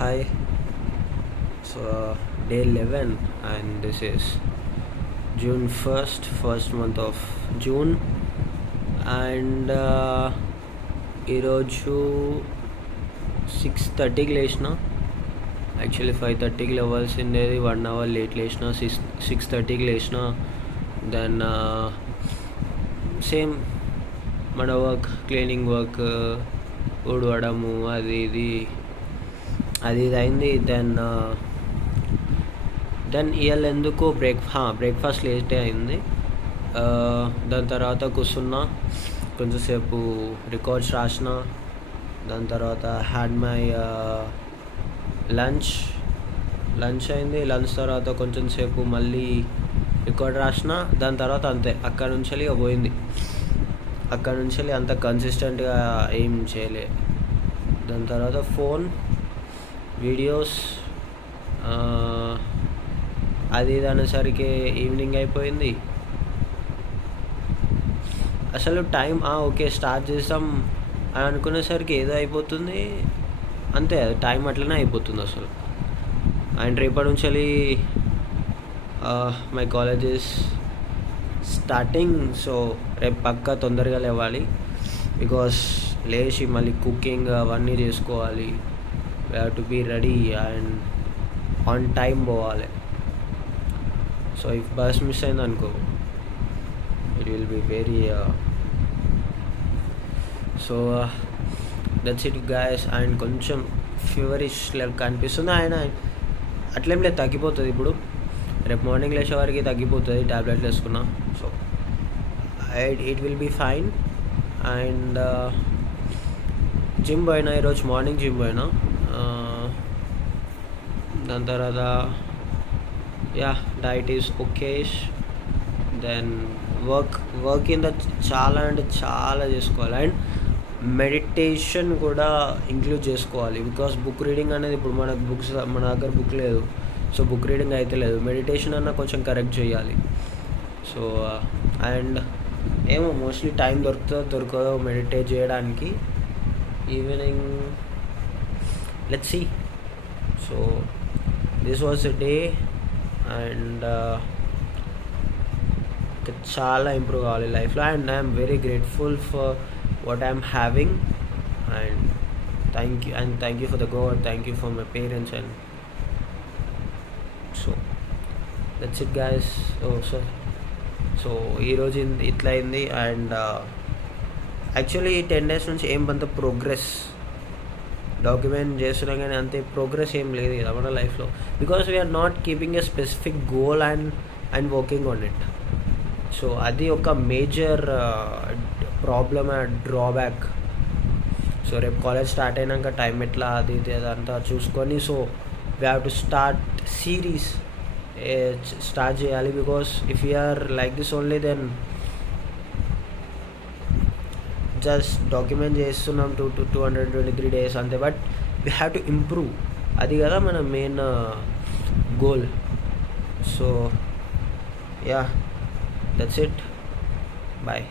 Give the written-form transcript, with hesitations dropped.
Hi, day 11, and this is June 1st, first month of June, and ఈరోజు 6:30కి లేచిన. యాక్చువల్లీ 5:30కి లేవాల్సిండేది, 1 hour లేట్ లేచిన. 6:30కి లేచిన. దెన్ సేమ్ మన వర్క్, క్లీనింగ్ వర్క్, ఊడవడము, అది ఇది అయింది. దెన్ ఇవాళ ఎందుకు బ్రేక్ఫాస్ట్ లేటే అయింది. దాని తర్వాత కూర్చున్నా, కొంచెంసేపు రికార్డ్స్ రాసిన. దాని తర్వాత హ్యాడ్ మై లంచ్ అయింది. లంచ్ తర్వాత కొంచెం సేపు మళ్ళీ రికార్డ్ రాసిన. దాని తర్వాత అంతే, అక్కడ నుంచి పోయింది. అక్కడ నుంచి అంత కన్సిస్టెంట్గా ఏం చేయలే. దాని తర్వాత ఫోన్, వీడియోస్, అది ఇది అనేసరికి ఈవినింగ్ అయిపోయింది. అసలు టైం ఓకే స్టార్ట్ చేస్తాం అని అనుకునేసరికి ఏదో అయిపోతుంది. అంతే, టైం అట్లనే అయిపోతుంది అసలు. అండ్ రేపటి నుంచి my college is starting. So రేపు పక్కా తొందరగా లేవాలి, బికాస్ లేచి మళ్ళీ కుకింగ్ అవన్నీ చేసుకోవాలి. We have to be ready and on time పోవాలి. సో ఇఫ్ బస్ మిస్ అయింది అనుకో, it will be very so that's it guys. And కొంచెం ఫీవరిష్ లెక్క అనిపిస్తుంది. ఆయన అట్లేం లేదు, తగ్గిపోతుంది. ఇప్పుడు రేపు మార్నింగ్ లేచే వరకు తగ్గిపోతుంది, ట్యాబ్లెట్లు వేసుకున్నా. So it will be fine. And gym పోయినా, ఈరోజు మార్నింగ్ జిమ్ పోయినా. దాని తర్వాత diet is okayish. Then work కింద చాలా అంటే చాలా చేసుకోవాలి. అండ్ మెడిటేషన్ కూడా ఇంక్లూడ్ చేసుకోవాలి, బికాస్ బుక్ రీడింగ్ అనేది ఇప్పుడు మన దగ్గర బుక్ లేదు. సో బుక్ రీడింగ్ అయితే లేదు, మెడిటేషన్ అన్న కొంచెం కరెక్ట్ చేయాలి. సో అండ్ ఏమో మోస్ట్లీ టైం దొరకదో మెడిటేట్ చేయడానికి. Evening let's see. So this was a day. And చాలా ఇంప్రూవ్ కావాలి లైఫ్లో. And I'm very grateful for what I'm having. And thank you for the God, thank you for my parents. And so that's it guys. So ఈరోజు ఇట్లా అయింది. And actually 10 days నుంచి ఏం అంత progress document చేస్తున్నాం, కానీ అంతే ప్రోగ్రెస్ ఏం లేదు కదా మన లైఫ్లో, because we are not keeping a specific goal and working on it. So అది ఒక major problem and drawback. So రేపు కాలేజ్ స్టార్ట్ అయినాక టైం ఎట్లా అది ఇది అదంతా చూసుకొని, so we have to serious start చేయాలి. Because if you are like this only, then just document చేస్తున్నాం 223 days అంతే. But we have to improve, అది కదా మన main goal. So that's it. Bye.